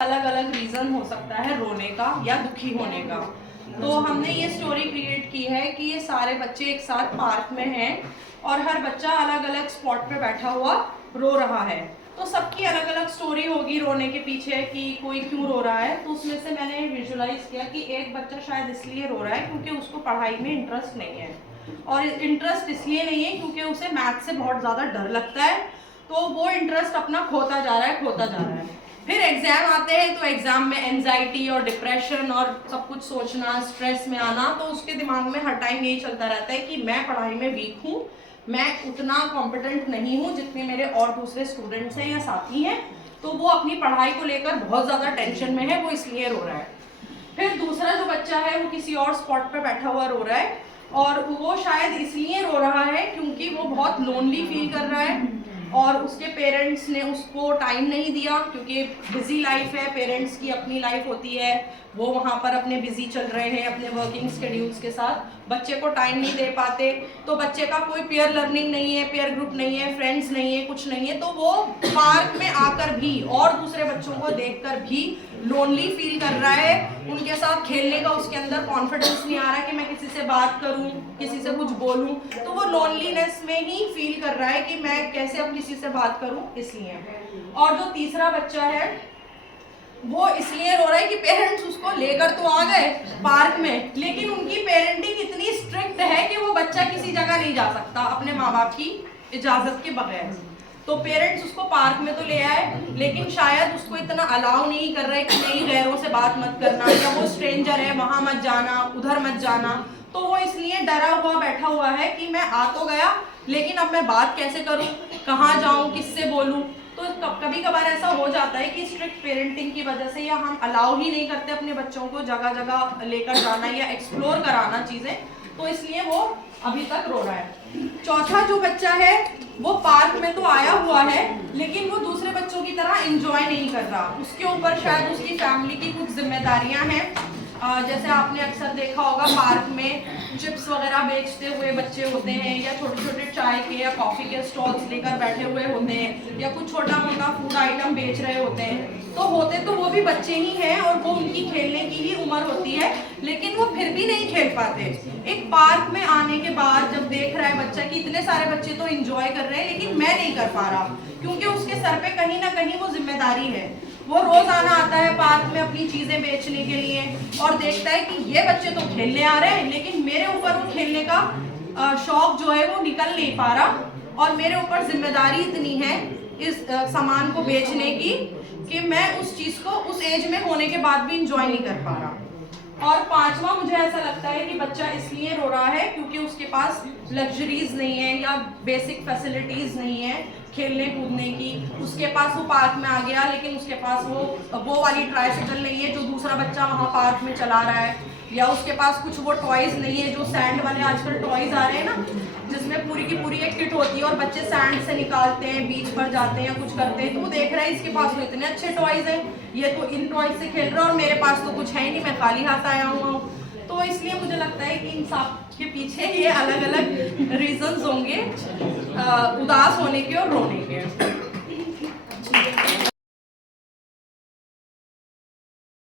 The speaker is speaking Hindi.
अलग अलग रीज़न हो सकता है रोने का या दुखी होने का। तो हमने ये स्टोरी क्रिएट की है कि ये सारे बच्चे एक साथ पार्क में हैं और हर बच्चा अलग अलग स्पॉट पे बैठा हुआ रो रहा है। तो सबकी अलग अलग स्टोरी होगी रोने के पीछे कि कोई क्यों रो रहा है। तो उसमें से मैंने विजुअलाइज किया कि एक बच्चा शायद इसलिए रो रहा है क्योंकि उसको पढ़ाई में इंटरेस्ट नहीं है, और इंटरेस्ट इसलिए नहीं है क्योंकि उसे मैथ से बहुत ज़्यादा डर लगता है। तो वो इंटरेस्ट अपना खोता जा रहा है। फिर एग्जाम आते हैं तो एग्जाम में एंजाइटी और डिप्रेशन और सब कुछ सोचना, स्ट्रेस में आना, तो उसके दिमाग में हर टाइम यही चलता रहता है कि मैं पढ़ाई में वीक हूँ, मैं उतना कॉम्पिटेंट नहीं हूँ जितने मेरे और दूसरे स्टूडेंट्स हैं या साथी हैं। तो वो अपनी पढ़ाई को लेकर बहुत ज़्यादा टेंशन में है, वो इसलिए रो रहा है। फिर दूसरा जो बच्चा है वो किसी और स्पॉट पर बैठा हुआ रो रहा है, और वो शायद इसलिए रो रहा है क्योंकि वो बहुत लोनली फील कर रहा है और उसके पेरेंट्स ने उसको टाइम नहीं दिया, क्योंकि बिजी लाइफ है, पेरेंट्स की अपनी लाइफ होती है, वो वहाँ पर अपने बिजी चल रहे हैं अपने वर्किंग स्केड्यूल्स के साथ, बच्चे को टाइम नहीं दे पाते। तो बच्चे का कोई पेयर लर्निंग नहीं है, पेयर ग्रुप नहीं है, फ्रेंड्स नहीं है, कुछ नहीं है। तो वो पार्क में आकर भी और दूसरे बच्चों को देखकर भी लोनली फील कर रहा है। उनके साथ खेलने का उसके अंदर कॉन्फिडेंस नहीं आ रहा है कि मैं किसी से बात करूं, किसी से कुछ बोलूं। तो वो लोनलीनेस में ही फील कर रहा है कि मैं कैसे अब किसी से बात करूं, इसलिए। और जो तीसरा बच्चा है वो इसलिए रो रहा है कि पेरेंट्स उसको लेकर तो आ गए पार्क में, लेकिन उनकी पेरेंटिंग इतनी स्ट्रिक्ट है कि वो बच्चा किसी जगह नहीं जा सकता अपने माँ बाप की इजाजत के बगैर। तो पेरेंट्स उसको पार्क में तो ले आए, लेकिन शायद उसको इतना अलाउ नहीं कर रहे कि नहीं, गैरों से बात मत करना, या वो स्ट्रेंजर है वहां मत जाना, उधर मत जाना। तो वो इसलिए डरा हुआ बैठा हुआ है कि मैं आ तो गया, लेकिन अब मैं बात कैसे करूं, कहाँ जाऊं, किससे बोलूं। तो कभी कभार ऐसा हो जाता है कि स्ट्रिक्ट पेरेंटिंग की वजह से, या हम अलाउ ही नहीं करते अपने बच्चों को जगह जगह लेकर जाना या एक्सप्लोर कराना चीजें, तो इसलिए वो अभी तक रो रहा है। चौथा जो बच्चा है वो पार्क में तो आया हुआ है, लेकिन वो दूसरे बच्चों की तरह एंजॉय नहीं कर रहा। उसके ऊपर शायद उसकी फैमिली की कुछ जिम्मेदारियां हैं। जैसे आपने अक्सर देखा होगा पार्क में चिप्स वगैरह बेचते हुए बच्चे होते हैं, या छोटे छोटे चाय के या कॉफ़ी के स्टॉल्स लेकर बैठे हुए होते हैं, या कुछ छोटा मोटा फूड आइटम बेच रहे होते हैं। तो होते तो वो भी बच्चे ही हैं और वो उनकी खेलने की ही उम्र होती है, लेकिन वो फिर भी नहीं खेल पाते। एक पार्क में आने के बाद जब देख रहा है बच्चा कि इतने सारे बच्चे तो एंजॉय कर रहे हैं लेकिन मैं नहीं कर पा रहा, क्योंकि उसके सर पे कहीं ना कहीं वो जिम्मेदारी है। वो रोज आना आता है पार्क में अपनी चीजें बेचने के लिए, और देखता है कि ये बच्चे तो खेलने आ रहे हैं, लेकिन मेरे ऊपर वो खेलने का शौक जो है वो निकल नहीं पा रहा, और मेरे ऊपर जिम्मेदारी इतनी है इस सामान को बेचने की कि मैं उस चीज को उस एज में होने के बाद भी इंजॉय नहीं कर पा रहा। और पांचवा, मुझे ऐसा लगता है कि बच्चा इसलिए रो रहा है क्योंकि उसके पास लग्जरीज नहीं है या बेसिक फैसिलिटीज नहीं है खेलने कूदने की। उसके पास वो पार्क में आ गया, लेकिन उसके पास वो वाली ट्राइसाइकिल नहीं है जो दूसरा बच्चा वहाँ पार्क में चला रहा है, या उसके पास कुछ वो टॉयज नहीं है जो सैंड वाले आजकल टॉयज आ रहे हैं ना, जिसमें पूरी की पूरी एक किट होती है और बच्चे सैंड से निकालते हैं, बीच पर जाते हैं, कुछ करते हैं। तो वो देख रहा है इसके पास तो इतने अच्छे टॉयज हैं, ये तो इन टॉयज से खेल रहा है और मेरे पास तो कुछ है ही नहीं, मैं खाली हाथ आया हुआ हूँ। तो इसलिए मुझे लगता है कि इन सब के पीछे ये अलग अलग रीजंस होंगे उदास होने के और रोने के।